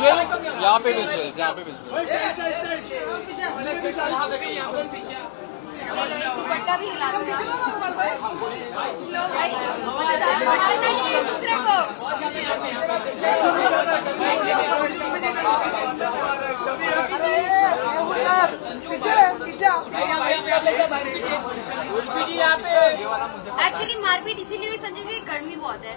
Visuals, यहाँ पे visuals, यहाँ पे विजुअल्स। दुपट्टा भी हिला दूसरे को एक्चुअली मारपीट इसीलिए हुई संजय की गर्मी बहुत है।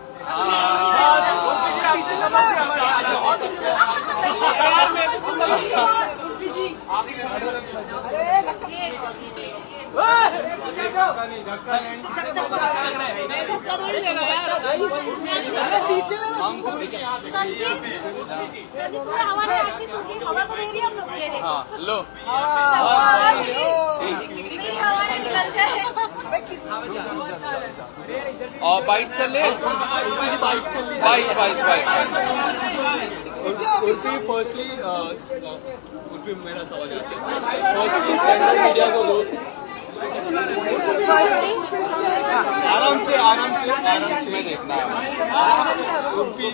हवा तो मेरी हम लोग ले रहे। हाँ लो और बाइट्स कर ले, बाइट्स फर्स्टली उर्फी मेरा सवाल है फर्स्टली सोशल मीडिया को दो आराम से में देखना है उर्फी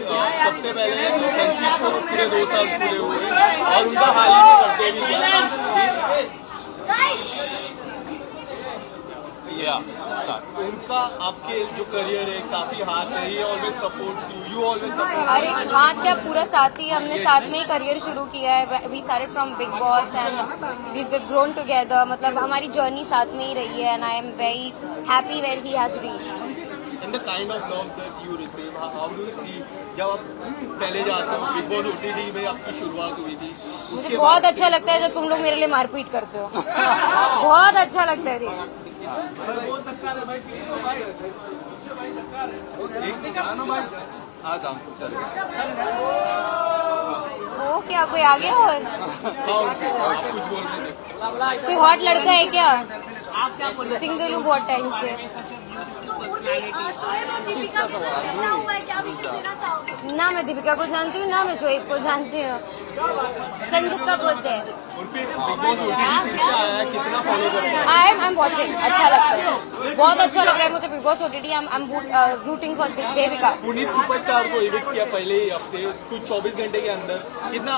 सबसे पहले संजीव को पूरे 2 साल पूरे हुए और उनका हाल ही में बर्थडे भी किया उनका आपके जो करियर है काफी हाथ है, always support you always support. अरे हाँ क्या पूरा साथ ही हमने साथ में ही करियर शुरू किया है। We started from Bigg Boss and we grown together. मतलब हमारी जर्नी साथ में ही रही है and I am very happy where he has reached. In the kind of love that you receive, how do you see जब आप पहले जाते हो बिग बॉस ओटीटी में आपकी शुरुआत हुई थी? मुझे बहुत अच्छा लगता है जब तुम लोग मेरे लिए मारपीट करते हो। बहुत अच्छा लगता है। वो क्या कोई आ गया और कोई हॉट लड़का है क्या? सिंगल हूँ बहुत टाइम से। ना मैं दीपिका को जानती हूँ ना मैं शोएब को जानती हूँ। संजीव का बोलते हैं आई एम वॉचिंग। अच्छा लगता है, बहुत अच्छा लग रहा है मुझे big Boss OTT. I am rooting for Devika. Puneet superstar को इविक्ट किया पहले ही हफ्ते कुछ 24 घंटे के अंदर, कितना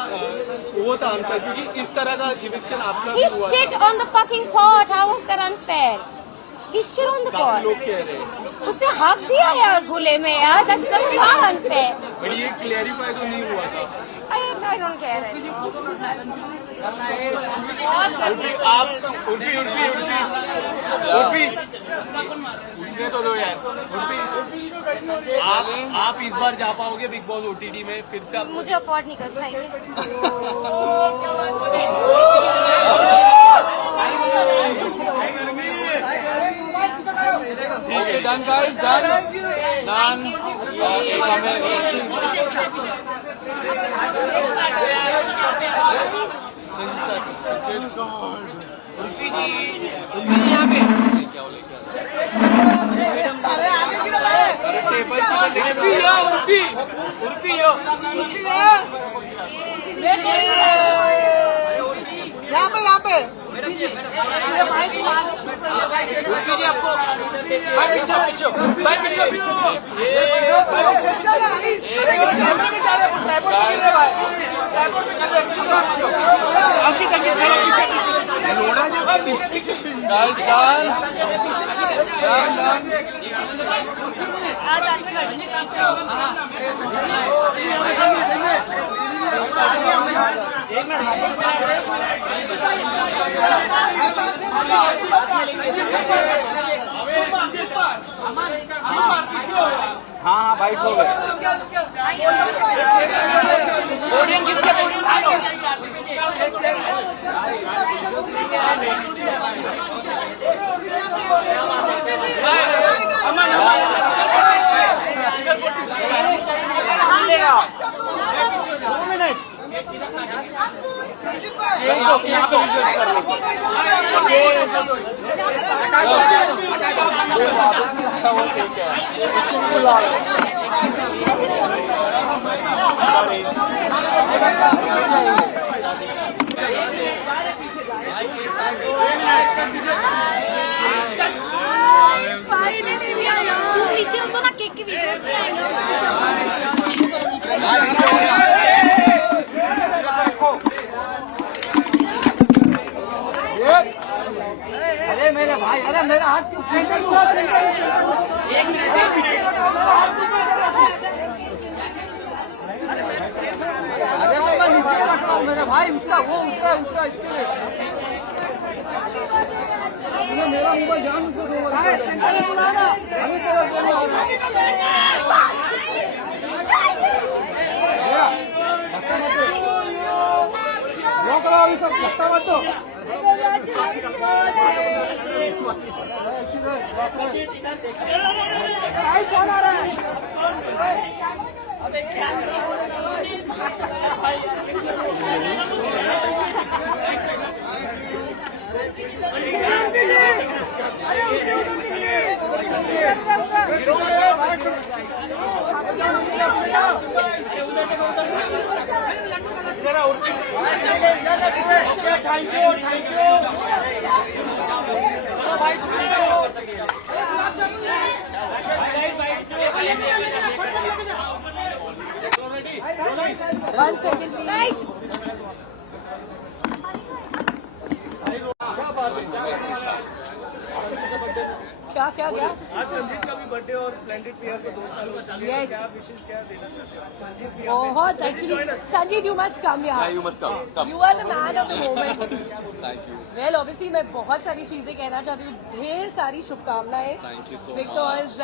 वो था अनफेयर क्योंकि इस तरह का इविक्शन आपका He shit on the fucking pot. How was that unfair? He shit on the pot. लोग कह रहे हैं उसने हक दिया यार खुले में यार। That was not unfair. But ये क्लैरिफाई तो नहीं हुआ था। I don't care. आप उर्फी उसने तो दो यार उर्फी आप इस बार जा पाओगे बिग बॉस ओटीटी में फिर से? आप मुझे अफोर्ड नहीं कर पाएंगे। ओके डन गाइस डन यहाँ पे हाँ बाइट हो गए। पोडियम किसके पोडियम नीचे उनको ना केक के बीच में भाई अरे मेरा हाथ क्यों सेंटर हुआ सेंटर अरे मैं नीचे रख रहा हूँ मेरे भाई उसका वो उतरा उतरा इसके लिए मेरा मोबाइल जान उसको दो अभी सब लगता मत दो कौन आ रहा है 1 second please. क्या क्या क्या आज संजीत का भी बर्थडे और स्प्लेंडेड पीआर को 2 साल हो चुके हैं। Yes. क्या विशेष क्या देना चाहते हो? बहुत actually Sanjeet you must come यार You must come. You are the man of the moment Thank you. Well obviously मैं बहुत सारी चीजें कहना चाहती हूँ ढेर सारी शुभकामनाएं Thank you so because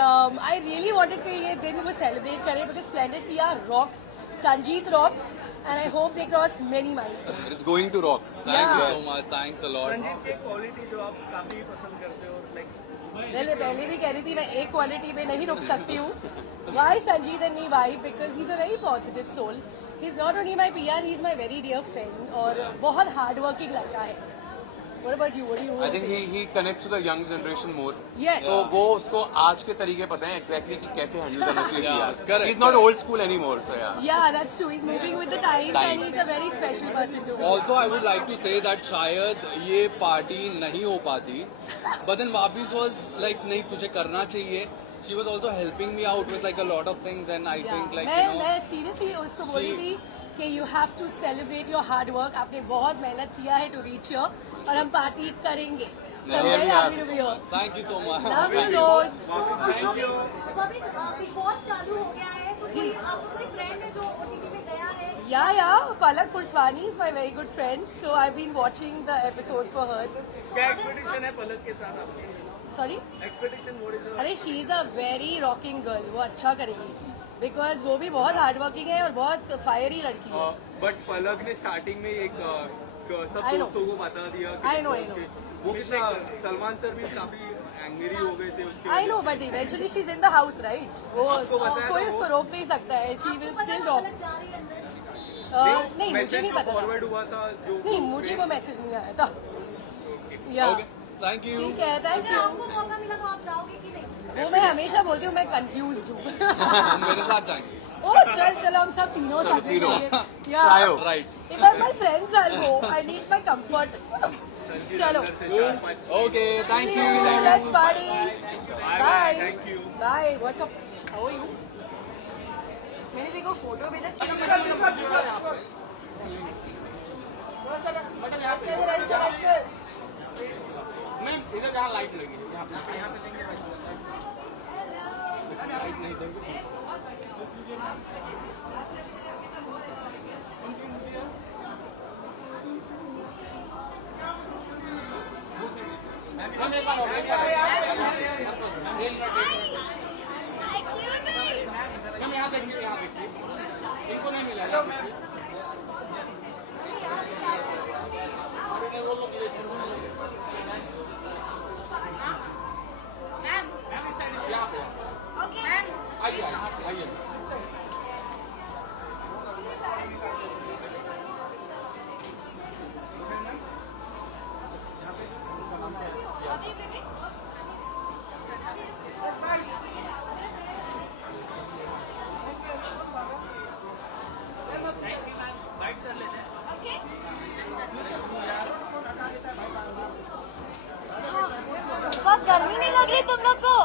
I really wanted कि ये दिन वो सेलिब्रेट करें because splendid PR rocks Sanjeet rocks and I hope they cross many milestones It's going to rock. Thank Yeah. you so much. Thanks a lot. Sanjeet की quality जो आप काफी पसंद करते हो लाइक वेल मैं पहले भी कह रही थी मैं एक क्वालिटी में नहीं रुक सकती हूँ why Sanjeet and me why because he is a very positive soul he is not only my PR he is my very dear friend और बहुत हार्ड वर्किंग लड़का है What about you? What do you I want to think say? he connects to the young generation more. Yes. तो वो उसको आज के तरीके पता है exactly कि कैसे handle करना चाहिए Yeah, PR. correct, He's not old school anymore, so yeah. Yeah, that's true. He's moving with the times and he's a very special person to me. Also, I would like to say that शायद ये party नहीं हो पाती, but then वापिस was like नहीं तुझे करना चाहिए. She was also helping me out with like a lot of things, and I think like मैं seriously उसको बोली थी कि you have to celebrate your hard work. आपने बहुत मेहनत किया है to reach here और हम पार्टी करेंगे. So I'm very happy to be here. thank you so much. Love you loads. Big boss चालू हो गया है तो कोई आपको कोई फ्रेंड है जो ओटीटी में गया है Yeah. Palak Purswani is my very good friend. So I've been watching the episodes for her. क्या एक्सपेक्टेशन है पलक के साथ आपकी Sorry? एक्सपेक्टेशन व्हाट इज अरे she is a very rocking girl वो अच्छा करेगी बिकॉज वो भी बहुत हार्ड वर्किंग है और बहुत फायरी लड़की है But पलक ने starting में एक सब I know. दोस्तों को बता दिया. I know. वो भी सलमान सर भी काफी एंग्री हो गए थे उसके. I know but eventually she is in the house right वो आपको पता है कोई ना उसको वो- रोक नहीं सकता है शी विल स्टिल रॉक जा रही है अंदर नहीं मुझे नहीं पता था। फॉरवर्ड हुआ था जो. नहीं मुझे वो मैसेज नहीं आया था या Okay, thank you. ठीक है थैंक अगर यू आपको मौका मिला तो आप जाओगे कि नहीं वो मैं हमेशा बोलती हूँ मैं कंफ्यूज हूँ मेरे साथ जाएंगे. ओ चलो हम सब तीनों साथ में तीनों. जाएंगे या Trio. Right. If are my friends I go I need my comfort चलो Okay, thank you. Let's party. Bye. Thank you. Bye. What's up? How are you? मैंने देखो फोटो भेजा इधर जहाँ लाइट लगी इनको नहीं मिला आइए बहुत गर्मी नहीं लग रही तुम लोग को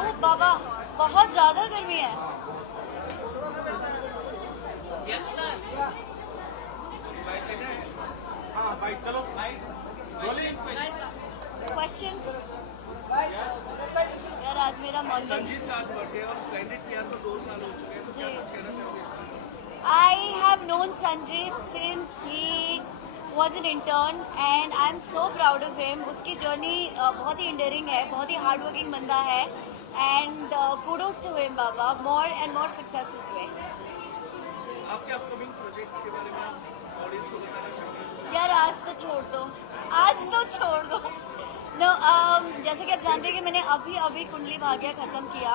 ओ बाबा बहुत ज्यादा गर्मी है हाँ भाई चलो known Sanjit since he was an intern and I am so proud of him. उसकी journey बहुत ही endearing है, बहुत ही hard working बंदा है and kudos to him Baba. More and more success his way. आपके अपकमिंग प्रोजेक्ट के बारे में ऑडियंस को बताना चाहोगे? यार आज तो छोड़ दो, आज तो छोड़ दो. No, जैसे कि आप जानते हैं कि मैंने अभी कुंडली भाग्य खत्म किया.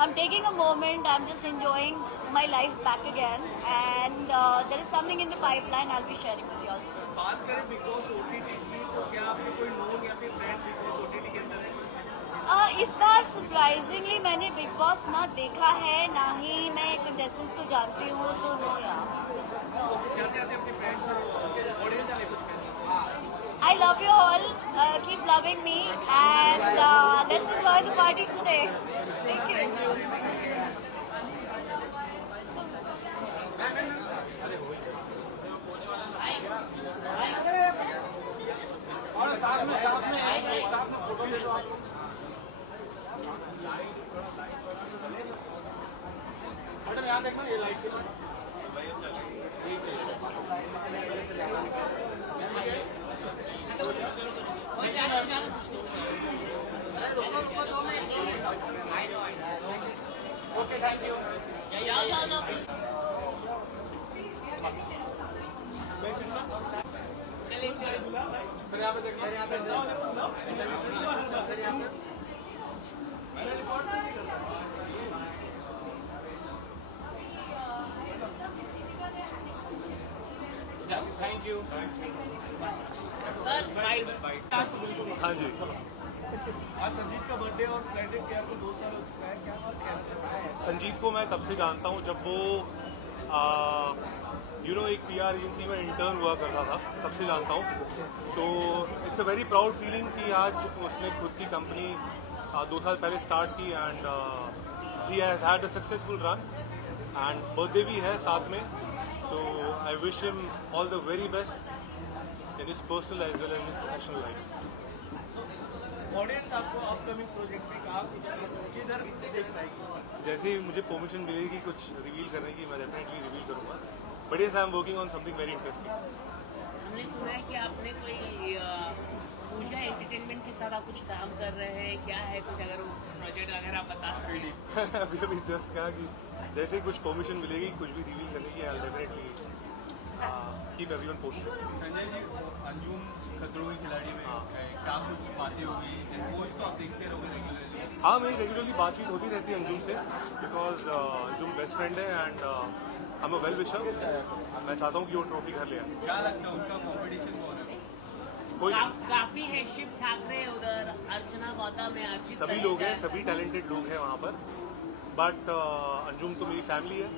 I'm taking a moment. I'm just enjoying my life back again, and there is something in the pipeline. I'll be sharing with you also. बात करें बिग बॉस ओटीटी की, तो क्या आपके कोई नोन या फिर फ्रेंड बिग बॉस ओटीटी के अंदर है? इस बार सरप्राइजिंगली मैंने बिग बॉस ना देखा है, ना ही मैं कंटेस्टेंट्स को जानती हूँ, तो नो यार. जाते आते अपने फ्रेंड्स और ऑडियंस से कुछ message. I love you all. Keep loving me, and let's enjoy the party today. Thank you. Madam यहाँ देखना ये लाइट ओके थैंक यू. फिर यहाँ पे देखना, यहाँ पे थैंक यू. हाँ जी. आज संजीत का बर्थडे और स्प्लेंडेड केयर को 2 साल हो चुका है, क्या आप कहना चाहते हैं? संजीत को मैं तब से जानता हूँ जब वो एक PR एजेंसी में इंटर्न हुआ करता था, तब से जानता हूँ. So it's a very proud feeling कि आज उसने खुद की कंपनी 2 साल पहले स्टार्ट की and he has had a successful run and birthday भी है साथ में. So I wish him all the very best in his personal as well as his professional life. Audience आपको अपकमिंग प्रोजेक्ट में कहा कुछ किधर देख पाएगी? जैसे ही मुझे परमिशन मिलेगी कुछ रिवील करने की, मैं डेफिनेटली रिवील करूँगा. But yes I am working on something very interesting. हमने सुना है कि आपने कोई पूजा एंटरटेनमेंट के साथ आप कुछ काम कर रहे हैं, क्या है कुछ, अगर वो प्रोजेक्ट अगर आप बता सकते. अभी जस्ट कहा कि जैसे ही कुछ परमिशन मिलेगी कुछ भी रिवील करने की, I definitely keep everyone posted. Sanjay ji, Anjum Khatron ki खिलाड़ी में क्या कुछ बातें होगी, वो तो आप देखते रहोगे रेगुलरली? हाँ, मेरी रेगुलरली बातचीत होती रहती है अंजुम से, बिकॉज अंजुम बेस्ट फ्रेंड है and I am a well wisher. मैं चाहता हूँ कि वो ट्रॉफी घर ले आए. क्या लगता है उनका कॉम्पिटिशन कौन है? कोई काफी है, शिव ठाकरे उधर, अर्चना गौतम है, अर्चित सभी लोग हैं, सभी टैलेंटेड लोग हैं वहाँ पर. बट अंजुम तो मेरी फैमिली है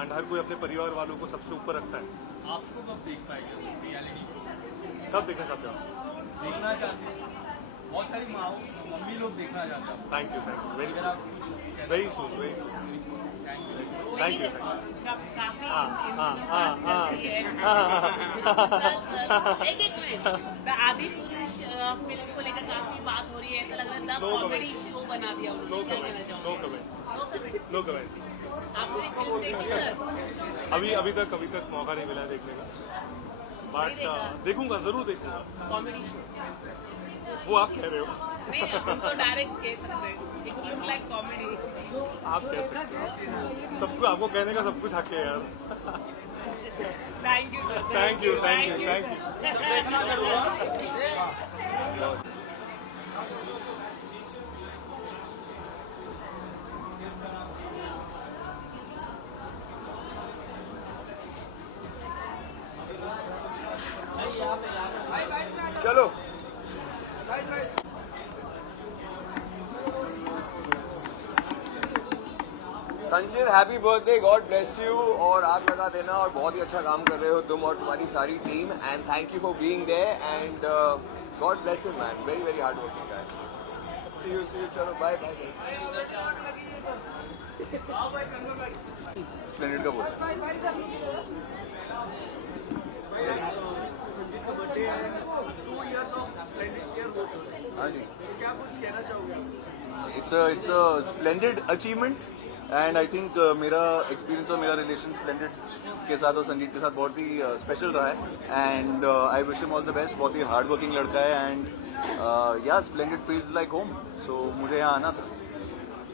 एंड हर कोई अपने परिवार वालों को सबसे ऊपर रखता है. आपको कब देख पाएंगे रियलिटी शो? कब देखना चाहते हो आप? देखना चाहते हैं, बहुत सारी माँ मम्मी लोग देखना चाहते हैं. थैंक यू वेरी अगर सून, आप very soon, very soon. Thank you. Thank you. काफी एक मिनट, आदि पुरुष फिल्म को लेकर काफी बात हो रही है, ऐसा लग रहा है द कॉमेडी शो बना दिया नो उन्होंने, क्या कहना कमेंट्स, नो चाहोगे? Comments, no comments. आपने एक फिल्म देखी सर? अभी तक मौका नहीं मिला देखने का, बट देखूंगा, जरूर देखूंगा. कॉमेडी शो वो आप कह रहे हो. नहीं, हम तो डायरेक्ट कह सकते हैं, इट लुक लाइक कॉमेडी. आप कह सकते हो. सबको आपको कहने का सब कुछ हक है यार. Thank you sir. Thank you, thank you, thank you. चलो. संचित, happy birthday, God bless you. और आग लगा देना, और बहुत ही अच्छा काम कर रहे हो तुम और तुम्हारी सारी team. And thank you for being there and God bless you man. Very very hard working guy. See you. चलो बाय बाय. स्प्लेंडेड का बोल. संजीत का बर्थडे है, 2 years ऑफ स्प्लेंडेड केयर हो चुका है. हाँ जी. तो क्या कुछ कहना चाहोगे? It's a splendid achievement and I think मेरा एक्सपीरियंस और मेरा रिलेशन स्प्लेंडेड के साथ और संजीत के साथ बहुत ही स्पेशल रहा है and I wish him all the best. बहुत ही हार्ड वर्किंग लड़का है एंड या स्प्लेंडेड फील्स लाइक होम. सो मुझे यहाँ आना था.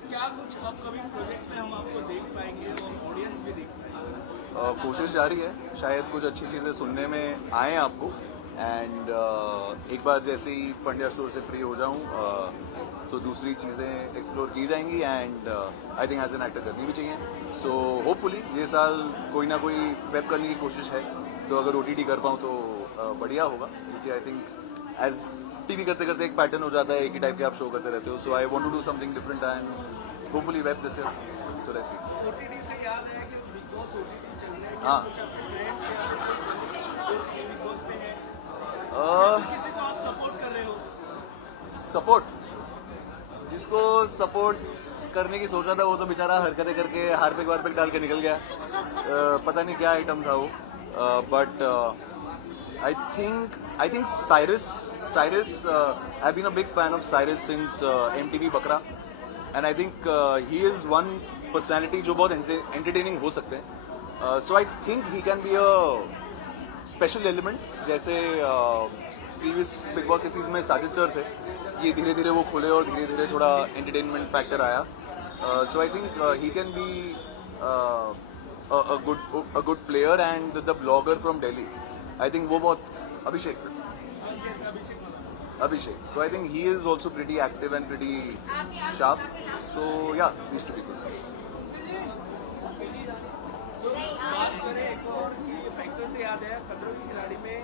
क्या कुछ अपकमिंग प्रोजेक्ट में हम आपको देख पाएंगे और ऑडियंस भी देख पाएंगे? कोशिश जारी है. शायद कुछ अच्छी चीज़ें सुनने में आए आपको एंड एक बार जैसे ही पंड्या स्टोर से फ्री हो जाऊँ तो दूसरी चीज़ें एक्सप्लोर की जाएंगी and I think as an actor करनी भी चाहिए. सो होपफुली ये साल कोई ना कोई वेब करने की कोशिश है. तो अगर OTT कर पाऊँ तो बढ़िया होगा क्योंकि आई थिंक एज टीवी करते करते एक पैटर्न हो जाता है. एक ही टाइप के आप शो करते रहते हो. So I want to do something different and hopefully web this year. So let's see. OTT से याद है कि बिग बॉस OTT चल रहा है. हाँ. कुछ अपने फ्रेंड्स या बिग बॉस में है किसी को आप सपोर्ट कर रहे हो? सपोर्ट जिसको सपोर्ट करने की सोच रहा था वो तो बेचारा हरकतें करके हार्पिक वार्पिक डाल के निकल गया. पता नहीं क्या आइटम था वो. But I think Cyrus I been a big fan of Cyrus since MTV Bakra and I think he is one personality जो बहुत एंटरटेनिंग हो सकते हैं. So I think he can be a special element. जैसे previous Bigg Boss के season में Sajid sir थे. ये धीरे धीरे वो खुले और धीरे धीरे थोड़ा एंटरटेनमेंट फैक्टर आया. So I think he can be a good player and the blogger from Delhi I think वो बहुत अभिषेक. So I think he is also pretty active and pretty sharp. So yeah, needs to be good. बात करें एक और factor से याद है खतरों के खिलाड़ी में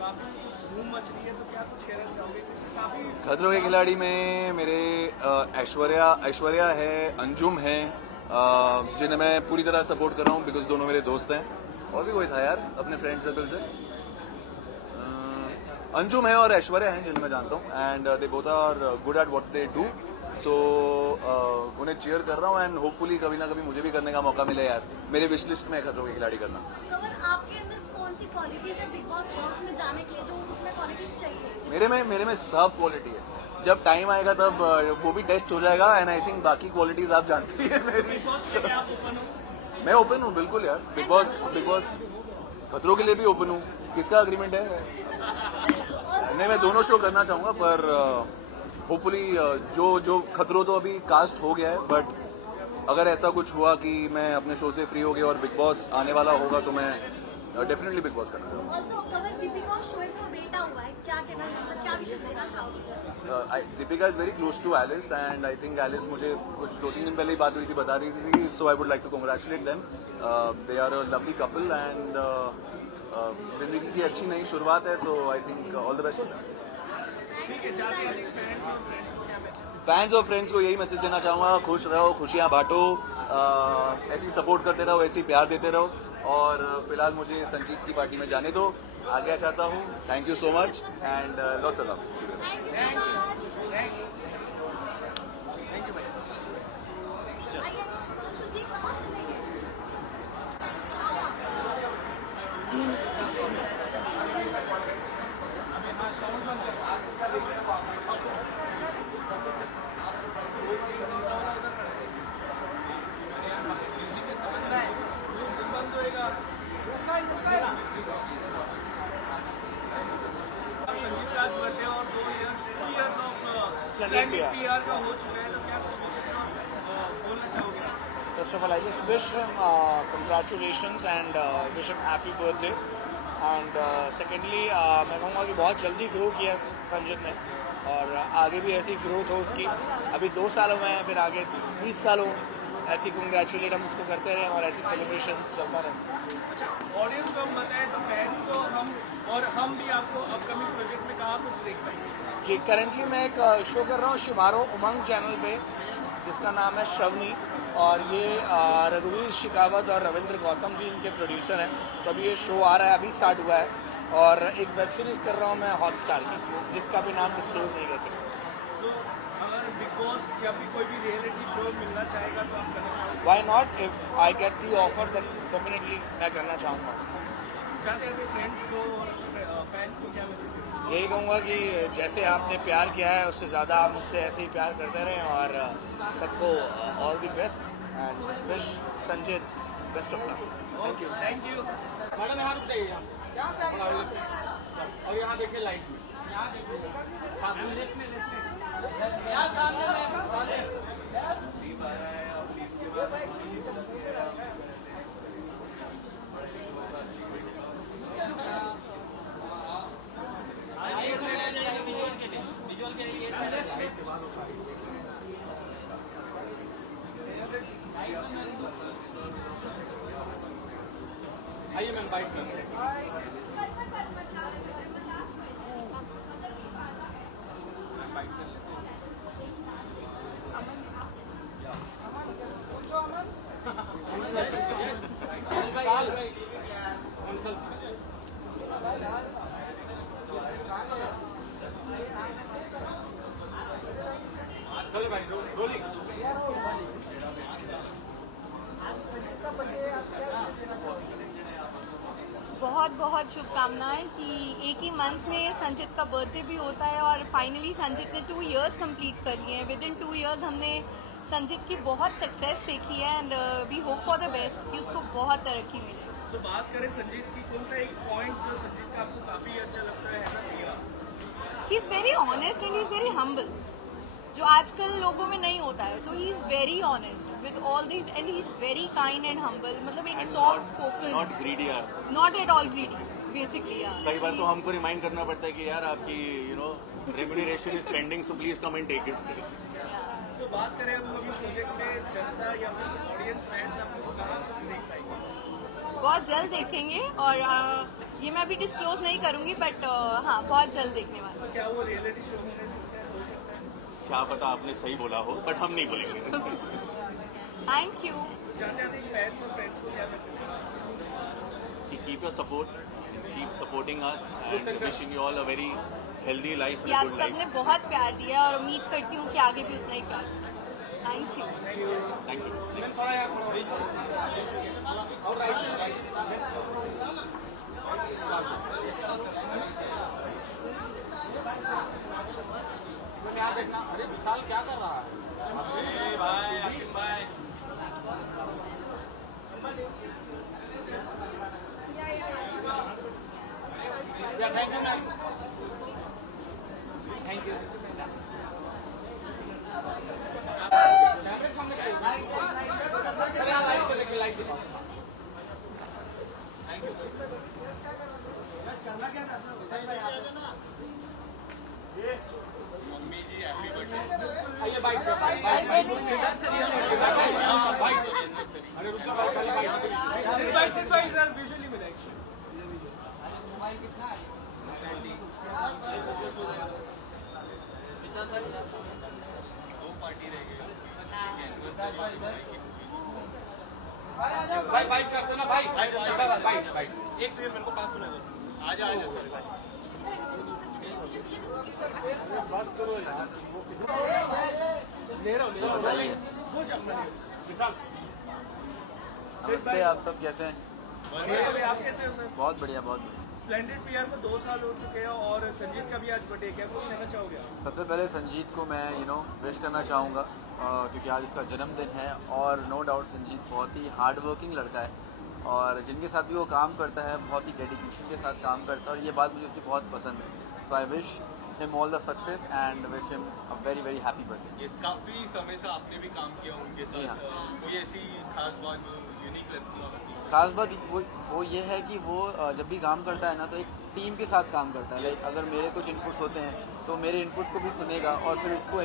काफी कुछ धूम मच रही है. तो क्या कुछ कहना चाहोगे? काफी खतरों के खिलाड़ी में मेरे ऐश्वर्या है, अंजुम है जिन्हें मैं पूरी तरह सपोर्ट कर रहा हूँ बिकॉज दोनों मेरे दोस्त हैं. और भी कोई था यार अपने फ्रेंड सर्कल से. अंजुम है और ऐश्वर्या हैं जिन्हें मैं जानता हूँ and they both are good at what they do. So उन्हें चीयर कर रहा हूँ एंड होपफुली कभी ना कभी मुझे भी करने का मौका मिले यार. मेरे विश लिस्ट में खतरों के खिलाड़ी करना. कवर आपके अंदर कौन सी क्वालिटीज है बिग बॉस हाउस में जाने के लिए जो उसमें क्वालिटीज चाहिए? मेरे में सब क्वालिटी है. जब टाइम आएगा तब वो भी टेस्ट हो जाएगा एंड आई थिंक बाकी क्वालिटीज आप जानती है मेरी. मैं ओपन हूँ बिल्कुल यार. बिग बॉस खतरों के लिए भी ओपन हूँ. किसका अग्रीमेंट है? नहीं, मैं दोनों शो करना चाहूँगा पर होपफुली जो खतरों तो अभी कास्ट हो गया है. बट अगर ऐसा कुछ हुआ कि मैं अपने शो से फ्री हो गया और बिग बॉस आने वाला होगा तो मैं डेफिनेटली बिग बॉस करना चाहूँगा. ऑल्सो कवर दीपिका शोएब का बेटा हुआ है. क्या कहना मतलब क्या विशेष देना चाहोगे? Deepika is very close to Alice and I think Alice मुझे कुछ 2-3 दिन पहले ही बात हुई थी बता रही थी. So I would like to congratulate them. They are a lovely couple and जिंदगी की अच्छी नई शुरुआत है. तो I think all the best. Fans और फ्रेंड्स को यही मैसेज देना चाहूँगा, खुश रहो, खुशियाँ बांटो, ऐसी सपोर्ट करते रहो, ऐसी प्यार देते रहो. और फिलहाल मुझे संजीत की पार्टी में जाने दो. आगे चाहता हूँ. Thank you so much and lots of love. First of all, I just wish him congratulations and wish him happy birthday. And secondly, मैं कहूँगा कि बहुत जल्दी ग्रो किया संजीत ने और आगे भी ऐसी ग्रोथ हो उसकी. अभी 2 सालों में फिर आगे 20 सालों ऐसी कंग्रेचुलेट हम उसको करते रहें और ऐसी सेलिब्रेशन चलता रहे. अच्छा, ऑडियंस को हम बताएं तो फैंस को हम भी आपको अपकमिंग प्रोजेक्ट में कहाँ कुछ देख पाएंगे? जी, करेंटली मैं एक शो कर रहा हूँ शिमारो उमंग चैनल पे जिसका नाम है श्रवनी और ये रघुवीर शिकावत और रविंद्र गौतम जी इनके प्रोड्यूसर हैं. तो अभी ये शो आ रहा है, अभी स्टार्ट हुआ है. और एक वेब सीरीज़ कर रहा हूँ मैं हॉटस्टार की जिसका भी नाम डिस्क्लोज नहीं कर सकता. सो अगर बिग बॉस या फिर कोई भी रियलिटी शो मिलना चाहेगा तो आप करना चाहोगे? Why not. If I get the offer then definitely मैं करना चाहूँगा. चाहते हैं अपने फ्रेंड्स को और फैंस को क्या मैसेज दें? यही कहूँगा कि जैसे आपने प्यार किया है उससे ज़्यादा आप मुझसे ऐसे ही प्यार करते रहें और सबको all the best. and wish Sanjit best of luck. Thank you. Thank you. Madam यहाँ रुक जाइए और यहाँ देखिए लाइट में यहाँ देखिए यहाँ सामने आइए मैम बाइट कर चलो भाई रोलिंग बहुत बहुत शुभकामनाएं कि एक ही मंथ में संजित का बर्थडे भी होता है और फाइनली संजित ने 2 इयर्स कंप्लीट कर लिए हैं। विद इन 2 इयर्स हमने संजित की बहुत सक्सेस देखी है and we hope for the best कि उसको बहुत तरक्की मिले। तो बात करें संजीत की, कौन सा एक पॉइंट जो संजीत का आपको काफी अच्छा लगता है ना दिया? He is very honest and he is very humble, जो आजकल लोगों में नहीं होता है। तो he is very honest with all this and he is very kind and humble, मतलब एक सॉफ्ट स्पोकन, नॉट ग्रीडी यार, not at all greedy basically. कई बार तो हमको रिमाइंड करना पड़ता है कि यार आपकी remuneration is pending, so please come and take it. तो बात करें हम अभी प्रोजेक्ट में, जनता या फिर ऑडियंस फैंस आपको कहाँ देख पाएंगे? बहुत जल्द देखेंगे और ये मैं अभी डिस्क्लोज नहीं करूंगी, बट हाँ बहुत जल्द देखने वाले। तो क्या वो रियलिटी शो में हो सकता है? क्या पता आपने सही बोला हो, बट हम नहीं बोलेंगे। Thank you. जाते हैं फैंस और फ्रेंड्स को क्या मैसेज? कि keep your support, keep supporting us and wishing you all a very healthy life, कि आप सबने बहुत प्यार दिया और उम्मीद करती हूँ कि आगे भी उतना ही प्यार दें। Thank you. Thank you. क्या देखना? अरे विशाल क्या कर रहा है? अरे भाई आसिफ भाई thank you ma'am, thank you. Light मम्मी जी हैप्पी बर्थडे। आइए बाइक पे अरे रुक जाओ सिट भाई इधर विजुअली मिलेगा। मोबाइल कितना है? 2 पार्टी रह गई भाई, बाइक करते ना भाई, बाइक एक सेकंड मेरे को पास होने दो। आजा सर भाई, बात करो यार। ले रहा हूँ नमस्ते, आप सब कैसे हैं? आप कैसे हो सर? बहुत बढ़िया, बहुत बढ़िया। स्प्लेंडेड पीआर को 2 साल हो चुके हैं और संजीत का भी आज बर्थडे, क्या कुछ कहना चाहोगे? सबसे पहले संजीत को मैं विश करना चाहूँगा क्योंकि आज उसका जन्मदिन है और नो डाउट संजीत बहुत ही हार्ड वर्किंग लड़का है और जिनके साथ भी वो काम करता है बहुत ही डेडिकेशन के साथ काम करता है और ये बात मुझे उसकी बहुत पसंद है। So I wish him all the success and wish him a very very happy birthday. काफी समय से आपने भी काम किया उनके जी हाँ। कोई ऐसी खास बात जो यूनिक लगती है? खास बात वो ये है कि वो जब भी काम करता है ना तो एक टीम के साथ काम करता है। लाइक अगर मेरे कुछ इनपुट्स होते हैं तो मेरे इनपुट्स को भी सुनेगा और फिर उसको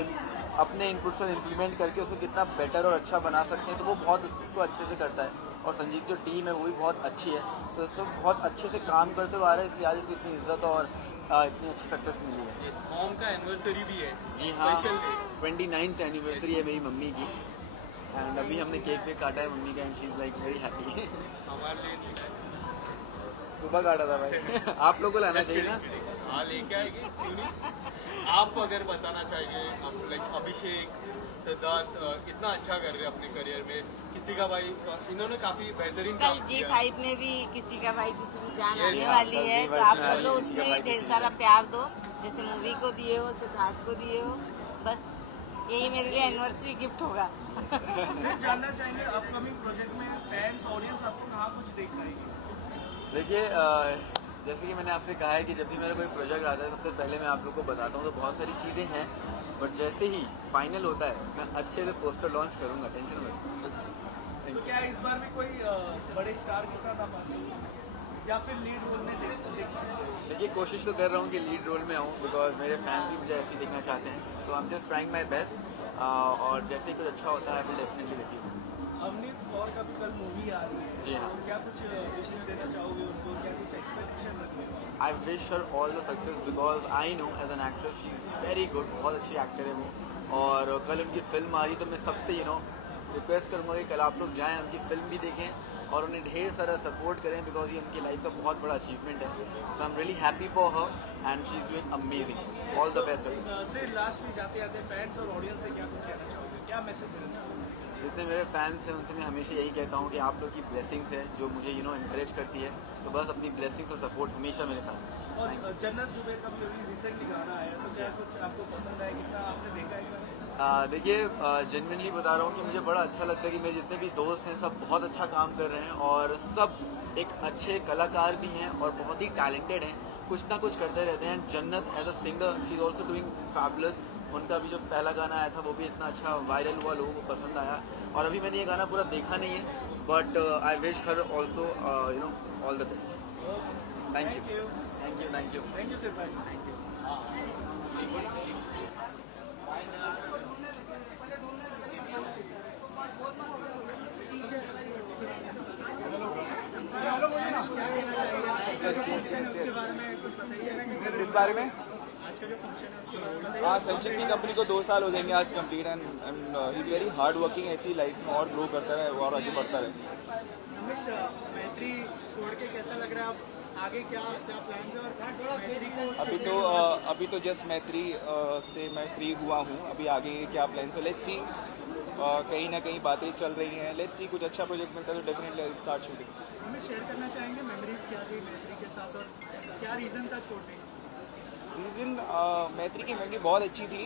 अपने इनपुट्स को इम्प्लीमेंट करके उसको कितना बेटर और अच्छा बना सकते हैं, तो वो बहुत उसको अच्छे से करता है। और संजीत जो टीम है वो भी बहुत अच्छी है, तो सब बहुत अच्छे से काम करते हुए आ रहा है, इसलिए आज इसको इतनी इज्जत और इतनी अच्छी सक्सेस मिली है। इस मॉम का एनिवर्सरी भी है। जी हाँ, 29th एनिवर्सरी है मेरी मम्मी की एंड अभी हमने केक वेक काटा है मम्मी का and she is like very happy. हमारे लिए सुबह काटा था भाई। आप लोगों को लाना चाहिए ना। हाँ लेके आएगी, क्यों नहीं। आप अगर बताना चाहिए, आप लाइक अभिषेक, सिद्धार्थ कितना अच्छा कर रहे हैं अपने करियर में, किसी का भाई इन्होंने काफी बेहतरीन कल G5 में भी किसी का भाई किसी की जान आने वाली है, तो आप सब लोग उसमें ढेर सारा प्यार दो, जैसे मूवी को दिए हो, सिद्धार्थ को दिए हो। बस यही मेरे लिए एनिवर्सरी गिफ्ट होगा। सिर्फ जानना चाहेंगे अपकमिंग प्रोजेक्ट में फैंस ऑडियंस आपको कहाँ कुछ देख पाएगी? देखिए जैसे कि मैंने आपसे कहा है कि जब भी मेरा कोई प्रोजेक्ट आता है सबसे पहले मैं आप लोग को बताता हूँ, तो बहुत सारी चीज़ें हैं, बट जैसे ही फाइनल होता है मैं अच्छे से पोस्टर लॉन्च करूँगा, टेंशन मत। तो क्या इस बार भी कोई बड़े स्टार के साथ आप आते हैं या फिर लीड रोल में देखिए कोशिश तो कर रहा हूँ कि लीड रोल में आऊँ, बिकॉज मेरे फैंस भी मुझे ऐसे ही देखना चाहते हैं। So I am just trying my best, और जैसे ही कुछ अच्छा होता है मैं डेफिनेटली लेती हूँ। अवनीत और का भी कल मूवी आ रही है, जी हाँ। तो क्या कुछ विशेष देना चाहोगे उनको, क्या कुछ एक्सपेक्टेशन रखते हो? I wish her all the success, because I know as an actress she is very good, बहुत अच्छी एक्टर है वो। और कल उनकी फिल्म आ रही तो मैं सबसे रिक्वेस्ट करूँगा कि कल आप लोग जाएँ, उनकी फिल्म भी देखें और उन्हें ढेर सारा सपोर्ट करें, बिकॉज ये उनकी लाइफ का बहुत बड़ा अचीवमेंट है। So I am really happy for her and she is doing amazing. All the best. सिर्फ लास्ट में जाते जाते फैंस और ऑडियंस से क्या कुछ कहना चाहोगे, क्या मैसेज देना चाहोगे? जितने मेरे फैंस हैं उनसे मैं हमेशा यही कहता हूँ कि आप लोग की ब्लेसिंग्स है जो मुझे इनकरेज करती है, तो बस अपनी ब्लेसिंग्स और सपोर्ट हमेशा मेरे साथ है। और जन्नत जुबैर का भी अभी रिसेंटली गाना आया, तो क्या कुछ आपको पसंद आया, कितना आपने देखा है? देखिए जेन्युइनली बता रहा हूँ कि मुझे बड़ा अच्छा लगता है कि मेरे जितने भी दोस्त हैं सब बहुत अच्छा काम कर रहे हैं और सब एक अच्छे कलाकार भी हैं और बहुत ही टैलेंटेड हैं, कुछ ना कुछ करते रहते हैं। Jannat as a singer she is also doing fabulous. उनका भी जो पहला गाना आया था वो भी इतना अच्छा वायरल हुआ, लोगों को पसंद आया। और अभी मैंने ये गाना पूरा देखा नहीं है, but I wish her also all the best. Thank you thank you thank you thank you sir भाई, थैंक यू। किस बारे में? हाँ, संचित की कंपनी को 2 साल हो जाएंगे आज complete, and he is very hard working. ऐसी लाइफ में और ग्रो करता रहे और आगे बढ़ता रहे। रमेश, मैत्री छोड़ के कैसा लग रहा है, आप आगे क्या प्लान है और मैत्री को? अभी तो जस्ट मैत्री से मैं फ्री हुआ हूँ। अभी आगे क्या प्लान है, लेट्स सी। कहीं ना कहीं बातें चल रही हैं, लेट्स सी। कुछ अच्छा प्रोजेक्ट मिलता है तो डेफिनेटली आई स्टार्ट शूटिंग। हमें शेयर करना चाहेंगे मेमोरीज क्या थी मैत्री के साथ और क्या रीज़न था छोड़ने? रीज़न मैत्री की मेमोरी बहुत अच्छी थी।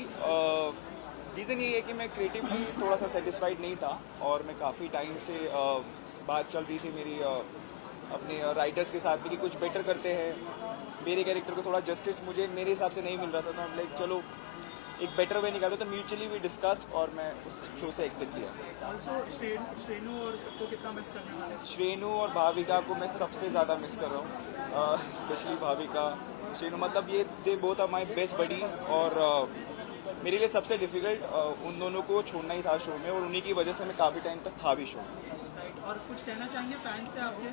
रीज़न ये है कि मैं क्रिएटिवली थोड़ा सा सेटिस्फाइड नहीं था और मैं काफ़ी टाइम से बात चल रही थी मेरी अपने राइटर्स के साथ भी कि कुछ बेटर करते हैं। मेरे कैरेक्टर को थोड़ा जस्टिस मेरे हिसाब से नहीं मिल रहा था, तो लाइक चलो एक बेटर वे निकालो, तो म्यूचुअली वी डिस्कस और मैं उस शो से एक्सेप्ट किया। ऑल्सो श्रेनु और सबको कितना मिस करने वाले? श्रेनु और भाविका को मैं सबसे ज़्यादा मिस कर रहा हूँ, स्पेशली भाविका। श्रेनु मतलब ये they both are my best buddies, और मेरे लिए सबसे डिफ़िकल्ट उन दोनों को छोड़ना ही था शो में, और उन्हीं की वजह से मैं काफ़ी टाइम तक था भी शो में। और कुछ कहना चाहेंगे फैंस से आपके?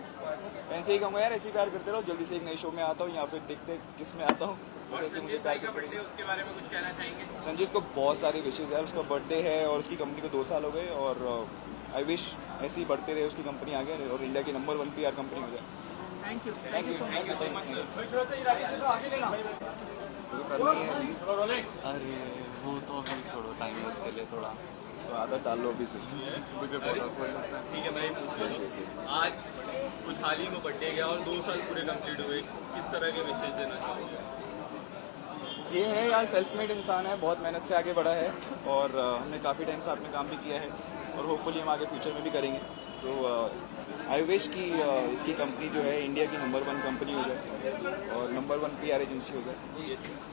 फैंस से ही कहूँगा यार, ऐसे प्यार करते रहो, जल्दी से एक नए शो में आता हूँ या फिर देखते किस में आता हूँ। जैसे मुझे प्यार करते, उसके बारे में कुछ कहना चाहेंगे? संजीत को बहुत सारी विशेज़ है, उसका बर्थडे है और उसकी कंपनी को 2 साल हो गए, और आई विश ऐसे ही बढ़ते रहे, उसकी कंपनी आगे और इंडिया की नंबर 1 PR कंपनी हो जाए। Thank you thank you so much. अरे वो तो अभी छोड़ो, टाइम उसके लिए थोड़ा तो आदत डाल लो अभी से। मुझे बोला ठीक है, मैं ही पूछ रहा। आज कुछ हाल ही में बर्थडे गया और 2 साल पूरे कंप्लीट हुए, किस तरह के मैसेज देना चाहोगे? ये है यार, सेल्फ मेड इंसान है, बहुत मेहनत से आगे बढ़ा है, और हमने काफ़ी टाइम साथ में काम भी किया है और होपफुली हम आगे फ्यूचर में भी करेंगे। तो आई विश कि इसकी कंपनी जो है इंडिया की नंबर 1 कंपनी हो जाए और नंबर 1 PR एजेंसी हो जाए।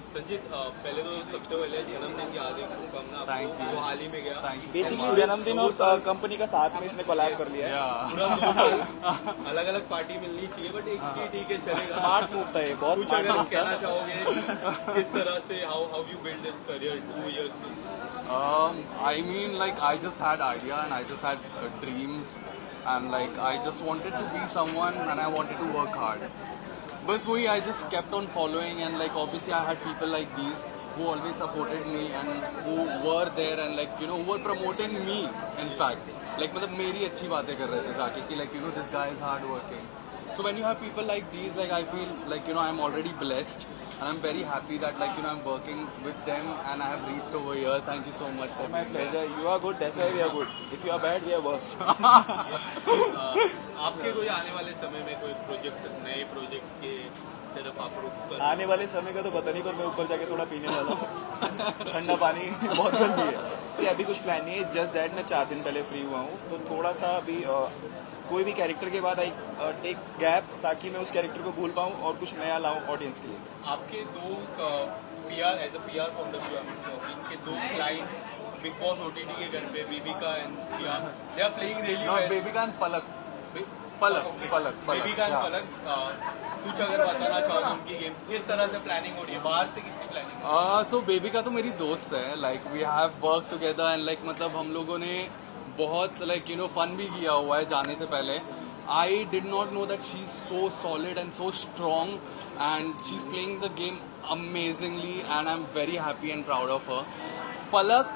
संजीत, पहले तो सबसे पहले जन्मदिन की हार्दिक शुभकामना आपको, जो हाल ही में गया। बेसिकली जन्मदिन और कंपनी का साथ में इसने कोलैब कर लिया है। अलग अलग पार्टी मिलनी चाहिए, बट एक ही ठीक है, चलेगा। स्मार्ट मूव था ये, बहुत स्मार्ट मूव था। कहना चाहोगे किस तरह से how you build this career 2 years में? I mean, like, I just had idea and I just had dreams and like I just wanted to be someone and I wanted to work hard. But वही I just kept on following and like obviously I had people like these who always supported me and who were there and like who were promoting me in fact. Like मतलब मेरी अच्छी बातें कर रहे थे जाके कि like this guy is hard working So when you have people like these, like I feel like I'm already blessed, and I'm very happy that I'm working with them and I have reached over here. Thank you so much for My pleasure. You are good, that's why we are good. If you are bad, we are worst. आपके कोई आने वाले समय में कोई project, नए project के तरफ आप रुख कर? आने वाले समय का तो पता नहीं, पर मैं ऊपर जाके थोड़ा पीने वाला हूँ। ठंडा पानी बहुत गंदी है। अभी कुछ प्लान नहीं है, जस्ट दैट मैं 4 दिन पहले फ्री हुआ हूँ, तो थोड़ा सा अभी कोई भी कैरेक्टर के बाद आई टेक गैप, ताकि मैं उस कैरेक्टर को भूल पाऊँ और कुछ नया लाऊं ऑडियंस के लिए। आपके दो PR as a PR from the इनके दो क्लाइंट बिग बॉस ओटीटी के घर पे Bebika and Priya, they are playing really well. Bebika and Palak Bebika and Palak, कुछ अगर बताना चाहो उनकी गेम किस तरह से प्लानिंग हो रही है, बाहर से कितनी प्लानिंग? सो बेबिका तो मेरी दोस्त है, like we have work together and like मतलब हम लोगों ने बहुत फन भी किया हुआ है जाने से पहले। I did not know that she's so solid and so strong, and she's playing the game amazingly, and I'm very happy and proud of her. Palak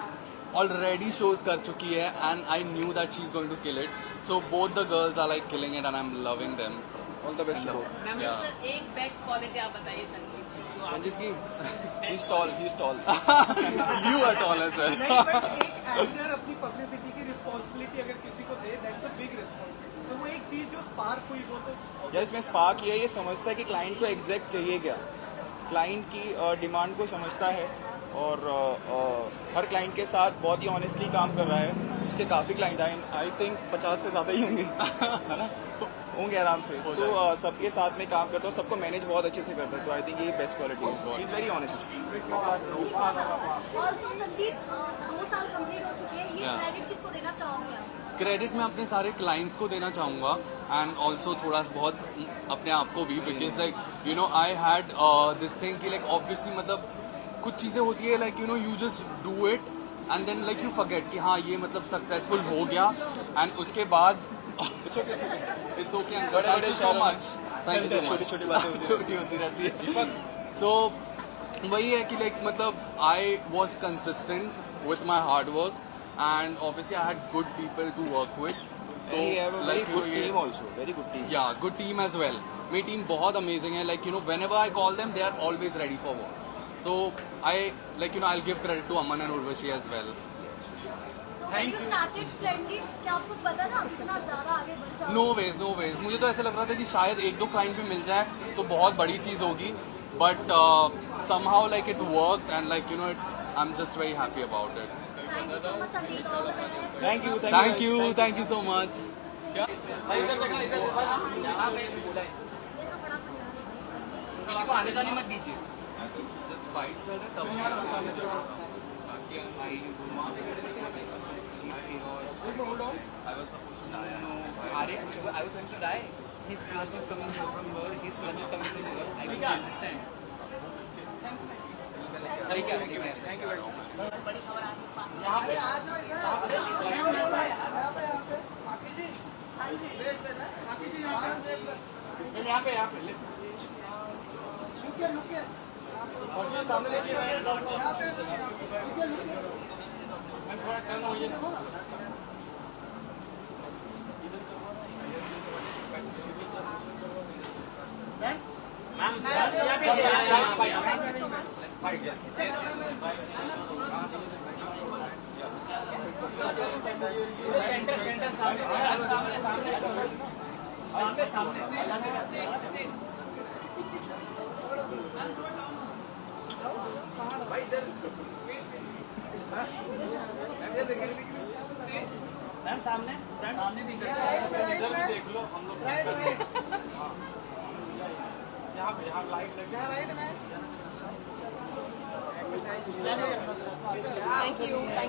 already shows कर चुकी है, and I knew that she's going to kill it. So both the girls are like killing it, and I'm loving them. All the best. Yeah. एक best quality आप बताइए संजीत की? He's tall. You are tall as well. नहीं, but एक actor अपनी publicity की responsibility अगर किसी को दे, that's a big responsibility. तो वो एक चीज जो स्पार्क हुई वो तो इसमें स्पार्क किया, ये समझता है कि क्लाइंट को एग्जैक्ट चाहिए क्या, क्लाइंट की डिमांड को समझता है, और हर क्लाइंट के साथ बहुत ही ऑनेस्टली काम कर रहा है। इसके काफ़ी क्लाइंट आए, आई थिंक 50 से ज़्यादा ही होंगे, है ना, होंगे आराम से। तो सबके साथ में काम करता हूँ, सबको मैनेज बहुत अच्छे से करता है, तो आई थिंक ये बेस्ट क्वालिटी है। He is very honest. Also Sanjeet 2 साल कंप्लीट हो चुके हैं, ये क्रेडिट किसको देना चाहोगे आप? क्रेडिट मैं अपने सारे क्लाइंट्स को देना चाहूँगा, एंड ऑल्सो थोड़ा बहुत अपने आप को भी, because like I had this thing कि लाइक ऑब्वियसली मतलब कुछ चीज़ें होती है like you just do it and then like you forget कि हाँ ये मतलब सक्सेसफुल हो गया, एंड उसके बाद it's okay uncle, thank you so much, thank you so much. छोटी बातें छोटी होती रहती है। तो वही है कि लाइक मतलब I was consistent with my hard work, and obviously I had good people to work with. So we have a very good team also, very good team. Yeah, good team as well. My team बहुत amazing है, like whenever I call them they are always ready for work. So I I'll give credit to Aman and Urvashi as well. Thank you. Started splendid. क्या आपको पता था इतना ज़्यादा आगे बढ़ जाओगे? No ways. मुझे तो ऐसा लग रहा था कि शायद 1-2 क्लाइंट भी मिल जाए तो बहुत बड़ी चीज़ होगी, but somehow like it worked, and I'm just very happy about it. Thank you so much. किसी को आने जाने मत दीजिए, just fight sir तब I was supposed to die. I was supposed to die. His clutch is coming from her, his clutch is coming from her. I don't understand. Thank you very much. Thank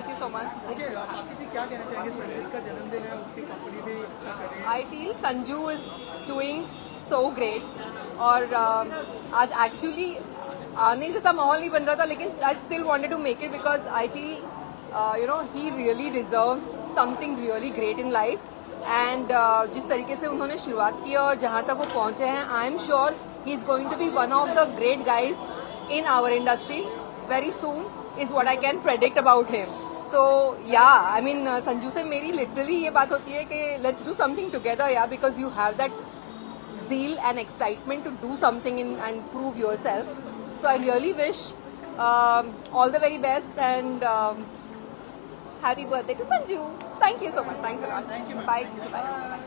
you so much. क्या कहना चाहेंगे? संजीत का जन्मदिन है, उसकी company भी अच्छा कर रही है। I feel Sanju is doing so great, और आज actually आने जैसा माहौल नहीं बन रहा था, लेकिन I still wanted to make it because I feel he really deserves something really great in life, and जिस तरीके से उन्होंने शुरुआत की और जहाँ तक वो पहुँचे हैं, I am sure he is going to be one of the great guys in our industry very soon, is what I can predict about him. So yeah, I mean Sanju से मेरी literally ये बात होती है कि let's do something together, yeah, because you have that zeal and excitement to do something and prove yourself. So I really wish all the very best and happy birthday to Sanju. Thank you so much. Thanks a lot. Thank you. Bye. Bye.